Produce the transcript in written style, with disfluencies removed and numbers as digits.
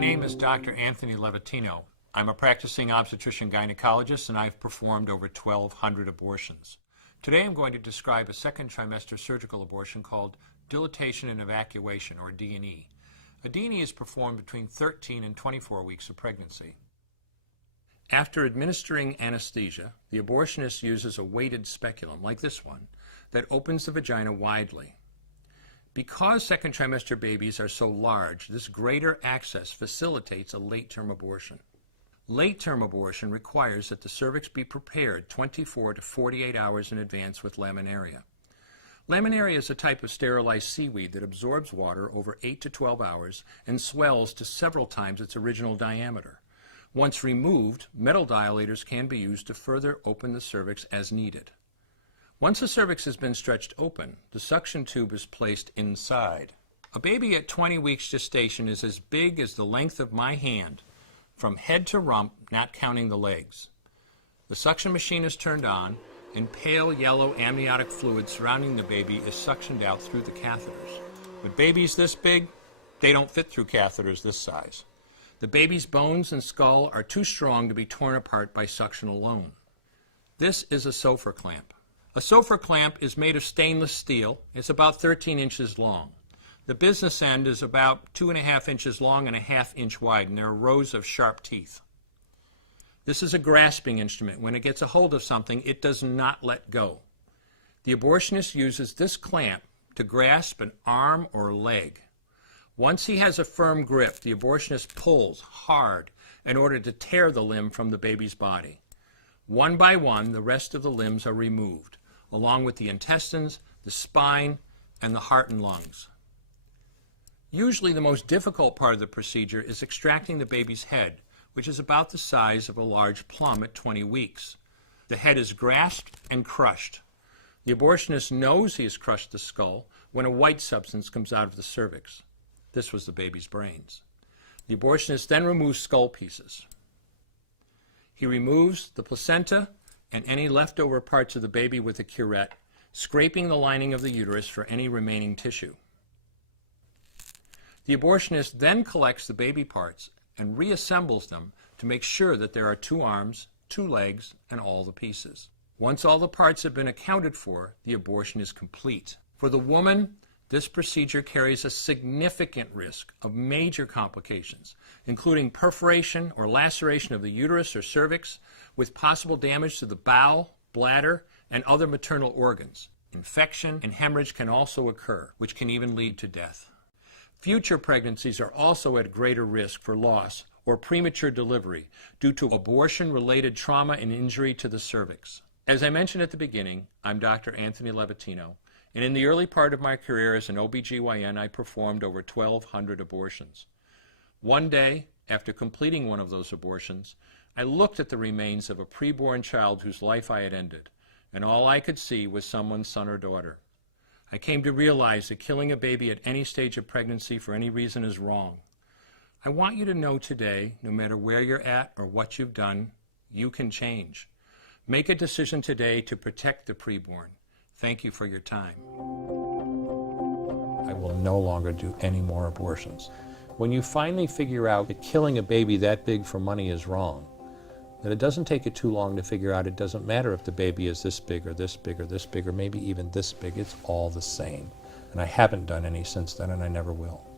name is Dr. Anthony Levatino. I'm a practicing obstetrician-gynecologist, and I've performed over 1,200 abortions. Today I'm going to describe a second trimester surgical abortion called dilatation and evacuation, or D&E. A D&E is performed between 13 and 24 weeks of pregnancy. After administering anesthesia, the abortionist uses a weighted speculum, like this one, that opens the vagina widely. Because second trimester babies are so large, this greater access facilitates a late-term abortion. Late-term abortion requires that the cervix be prepared 24 to 48 hours in advance with laminaria. Laminaria is a type of sterilized seaweed that absorbs water over 8 to 12 hours and swells to several times its original diameter. Once removed, metal dilators can be used to further open the cervix as needed. Once the cervix has been stretched open, the suction tube is placed inside. A baby at 20 weeks gestation is as big as the length of my hand, from head to rump, not counting the legs. The suction machine is turned on, and pale yellow amniotic fluid surrounding the baby is suctioned out through the catheters. With babies this big, they don't fit through catheters this size. The baby's bones and skull are too strong to be torn apart by suction alone. This is a Sofer clamp. A Sofer clamp is made of stainless steel. It's about 13 inches long. The business end is about 2.5 inches long and 1/2 inch wide, and there are rows of sharp teeth. This is a grasping instrument. When it gets a hold of something, it does not let go. The abortionist uses this clamp to grasp an arm or leg. Once he has a firm grip, the abortionist pulls hard in order to tear the limb from the baby's body. One by one, the rest of the limbs are removed, along with the intestines, the spine, and the heart and lungs. Usually the most difficult part of the procedure is extracting the baby's head, which is about the size of a large plum at 20 weeks. The head is grasped and crushed. The abortionist knows he has crushed the skull when a white substance comes out of the cervix. This was the baby's brains. The abortionist then removes skull pieces. He removes the placenta and any leftover parts of the baby with a curette, scraping the lining of the uterus for any remaining tissue. The abortionist then collects the baby parts and reassembles them to make sure that there are 2 arms, 2 legs, and all the pieces. Once all the parts have been accounted for, the abortion is complete. For the woman, this procedure carries a significant risk of major complications, including perforation or laceration of the uterus or cervix, with possible damage to the bowel, bladder, and other maternal organs. Infection and hemorrhage can also occur, which can even lead to death. Future pregnancies are also at greater risk for loss or premature delivery due to abortion-related trauma and injury to the cervix. As I mentioned at the beginning, I'm Dr. Anthony Levatino, and in the early part of my career as an OBGYN, I performed over 1,200 abortions. One day, after completing one of those abortions, I looked at the remains of a preborn child whose life I had ended, and all I could see was someone's son or daughter. I came to realize that killing a baby at any stage of pregnancy for any reason is wrong. I want you to know today, no matter where you're at or what you've done, you can change. Make a decision today to protect the preborn. Thank you for your time. I will no longer do any more abortions. When you finally figure out that killing a baby that big for money is wrong, that it doesn't take you too long to figure out it doesn't matter if the baby is this big or this big or this big or maybe even this big, it's all the same. And I haven't done any since then, and I never will.